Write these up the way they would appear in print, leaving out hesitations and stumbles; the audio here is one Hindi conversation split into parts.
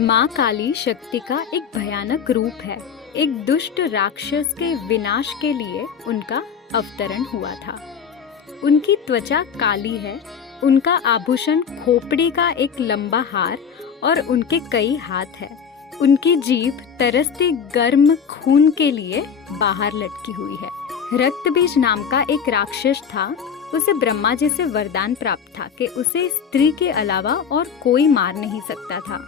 माँ काली शक्ति का एक भयानक रूप है। एक दुष्ट राक्षस के विनाश के लिए उनका अवतरण हुआ था। उनकी त्वचा काली है, उनका आभूषण खोपड़ी का एक लंबा हार और उनके कई हाथ है। उनकी जीभ तरसते गर्म खून के लिए बाहर लटकी हुई है। रक्तबीज नाम का एक राक्षस था। उसे ब्रह्मा जी से वरदान प्राप्त था कि उसे स्त्री के अलावा और कोई मार नहीं सकता था।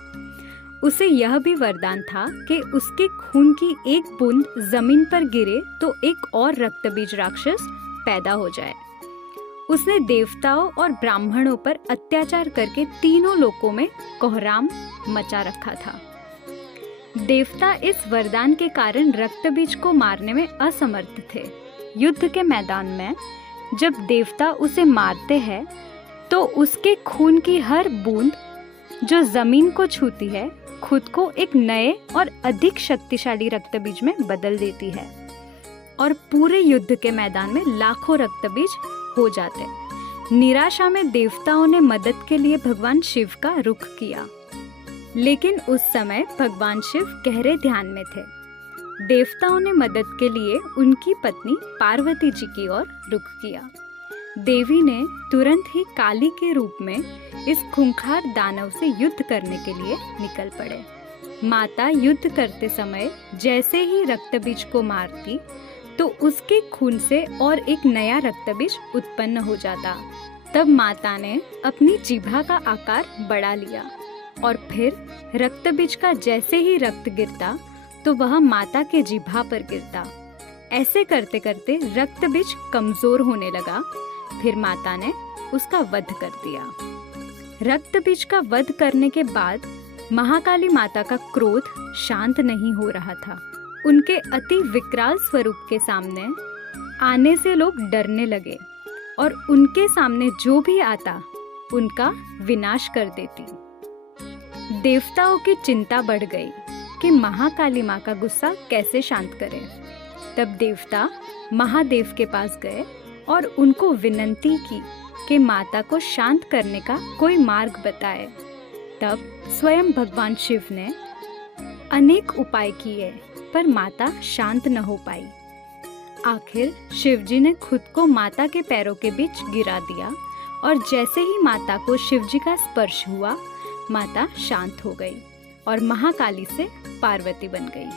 उसे यह भी वरदान था कि उसके खून की एक बूंद जमीन पर गिरे तो एक और रक्तबीज राक्षस पैदा हो जाए। उसने देवताओं और ब्राह्मणों पर अत्याचार करके तीनों लोकों में कोहराम मचा रखा था। देवता इस वरदान के कारण रक्तबीज को मारने में असमर्थ थे। युद्ध के मैदान में जब देवता उसे मारते हैं तो उसके खून की हर बूंद जो जमीन को छूती है खुद को एक नए और अधिक शक्तिशाली रक्तबीज में बदल देती है और पूरे युद्ध के मैदान में लाखों रक्तबीज हो जाते। निराशा में देवताओं ने मदद के लिए भगवान शिव का रुख किया, लेकिन उस समय भगवान शिव गहरे ध्यान में थे। देवताओं ने मदद के लिए उनकी पत्नी पार्वती जी की ओर रुख किया। देवी ने तुरंत ही काली के रूप में इस खूंखार दानव से युद्ध करने के लिए निकल पड़े। माता युद्ध करते समय जैसे ही रक्तबीज को मारती तो उसके खून से और एक नया रक्तबीज उत्पन्न हो जाता। तब माता ने अपनी जिह्वा का आकार बढ़ा लिया और फिर रक्तबीज का जैसे ही रक्त गिरता तो वह माता के जिह्वा पर गिरता। ऐसे करते करते रक्तबीज कमजोर होने लगा। फिर माता ने उसका वध कर दिया। रक्तबीज का वध करने के बाद महाकाली माता का क्रोध शांत नहीं हो रहा था। उनके अति विकराल स्वरूप के सामने आने से लोग डरने लगे और उनके सामने जो भी आता उनका विनाश कर देती। देवताओं की चिंता बढ़ गई कि महाकाली माँ का गुस्सा कैसे शांत करें। तब देवता महादेव के पास गए और उनको विनती की कि माता को शांत करने का कोई मार्ग बताए। तब स्वयं भगवान शिव ने अनेक उपाय किए पर माता शांत न हो पाई। आखिर शिवजी ने खुद को माता के पैरों के बीच गिरा दिया और जैसे ही माता को शिवजी का स्पर्श हुआ माता शांत हो गई और महाकाली से पार्वती बन गई।